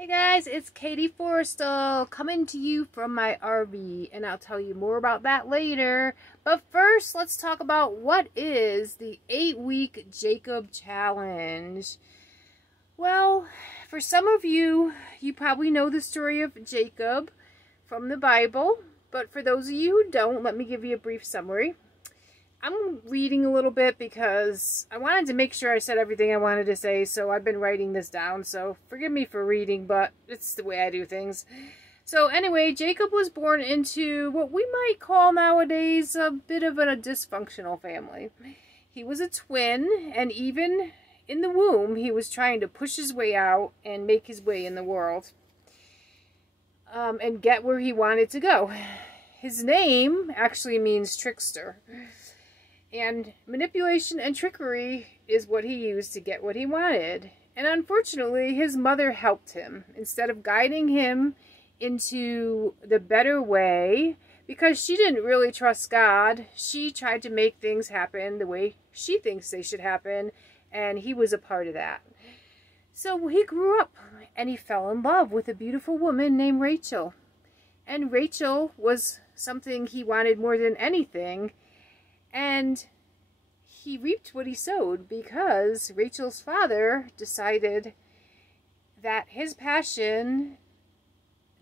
Hey guys, it's Katie Forrestal coming to you from my RV, and I'll tell you more about that later. But first, let's talk about what is the 8-week Jacob Challenge. Well, for some of you, you probably know the story of Jacob from the Bible, but for those of you who don't, let me give you a brief summary. I'm reading a little bit because I wanted to make sure I said everything I wanted to say, so I've been writing this down, so forgive me for reading, but it's the way I do things. So anyway, Jacob was born into what we might call nowadays a bit of a dysfunctional family. He was a twin, and even in the womb, he was trying to push his way out and make his way in the world, and get where he wanted to go. His name actually means trickster. And manipulation and trickery is what he used to get what he wanted. And unfortunately, his mother helped him. Instead of guiding him into the better way, because she didn't really trust God, she tried to make things happen the way she thinks they should happen, and he was a part of that. So he grew up, and he fell in love with a beautiful woman named Rachel. And Rachel was something he wanted more than anything. And he reaped what he sowed, because Rachel's father decided that his passion,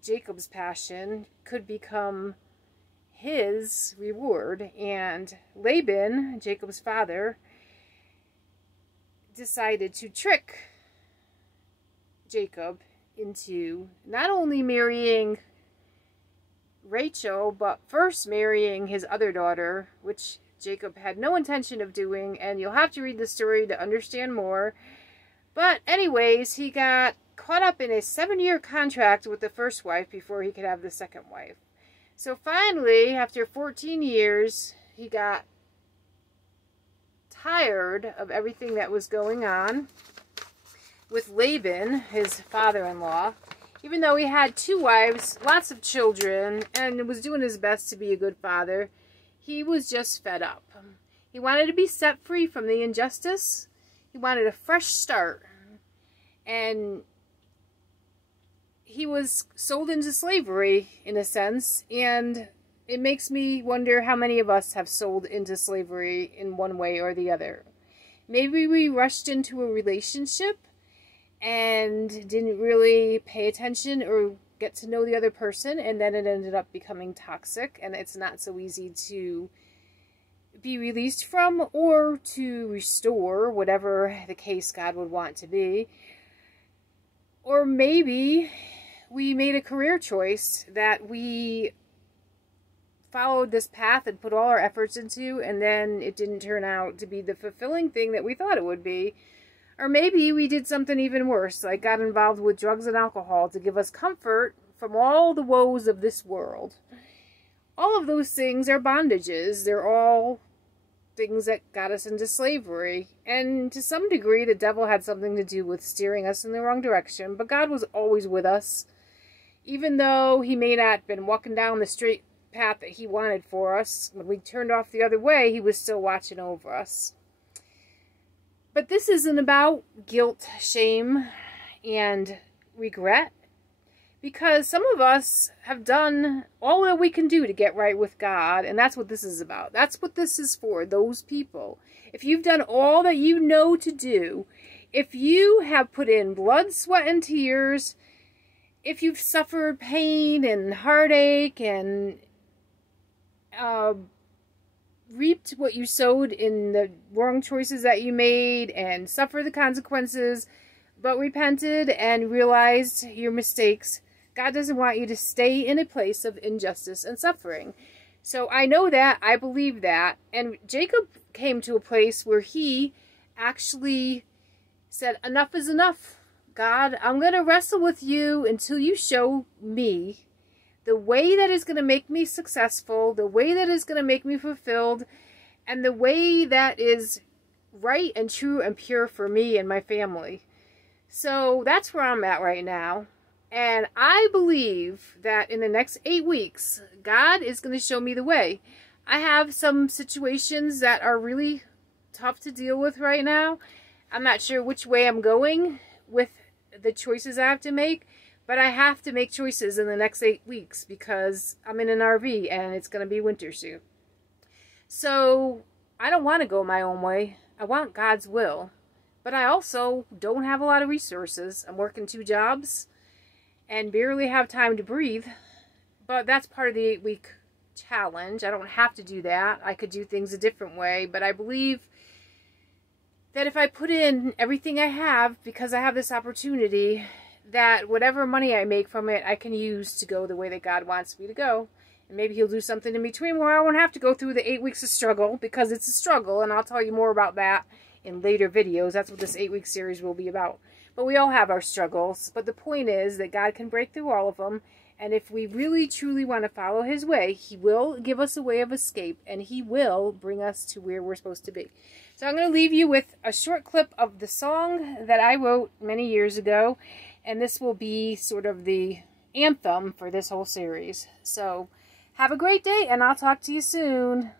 Jacob's passion, could become his reward. And Laban, Jacob's father, decided to trick Jacob into not only marrying Rachel, but first marrying his other daughter, which Jacob had no intention of doing, and you'll have to read the story to understand more. But anyways, he got caught up in a 7-year contract with the first wife before he could have the second wife. So finally, after 14 years, he got tired of everything that was going on with Laban, his father-in-law. Even though he had 2 wives, lots of children, and was doing his best to be a good father, he was just fed up. He wanted to be set free from the injustice. He wanted a fresh start. And he was sold into slavery, in a sense. And it makes me wonder how many of us have sold into slavery in one way or the other. Maybe we rushed into a relationship and didn't really pay attention or get to know the other person, and then it ended up becoming toxic, and it's not so easy to be released from or to restore, whatever the case God would want to be. Or maybe we made a career choice that we followed this path and put all our efforts into, and then it didn't turn out to be the fulfilling thing that we thought it would be. Or maybe we did something even worse, like got involved with drugs and alcohol to give us comfort from all the woes of this world. All of those things are bondages. They're all things that got us into slavery. And to some degree, the devil had something to do with steering us in the wrong direction. But God was always with us. Even though he may not have been walking down the straight path that he wanted for us, when we turned off the other way, he was still watching over us. But this isn't about guilt, shame, and regret, because some of us have done all that we can do to get right with God, and that's what this is about. That's what this is for, those people. If you've done all that you know to do, if you have put in blood, sweat, and tears, if you've suffered pain and heartache and reaped what you sowed in the wrong choices that you made and suffered the consequences, but repented and realized your mistakes, God doesn't want you to stay in a place of injustice and suffering. So I know that, I believe that, and Jacob came to a place where he actually said, enough is enough. God, I'm going to wrestle with you until you show me the way that is going to make me successful, the way that is going to make me fulfilled, and the way that is right and true and pure for me and my family. So that's where I'm at right now. And I believe that in the next 8 weeks, God is going to show me the way. I have some situations that are really tough to deal with right now. I'm not sure which way I'm going with the choices I have to make, But I have to make choices in the next 8 weeks because I'm in an RV and it's going to be winter soon. So I don't want to go my own way. I want God's will. But I also don't have a lot of resources. I'm working 2 jobs and barely have time to breathe. But that's part of the 8-week challenge. I don't have to do that. I could do things a different way. But I believe that if I put in everything I have, because I have this opportunity, that whatever money I make from it, I can use to go the way that God wants me to go. And maybe He'll do something in between where I won't have to go through the 8 weeks of struggle, because it's a struggle, and I'll tell you more about that in later videos. That's what this 8-week series will be about. But we all have our struggles. But the point is that God can break through all of them. And if we really, truly want to follow His way, He will give us a way of escape. And He will bring us to where we're supposed to be. So I'm going to leave you with a short clip of the song that I wrote many years ago. And this will be sort of the anthem for this whole series. So have a great day, and I'll talk to you soon.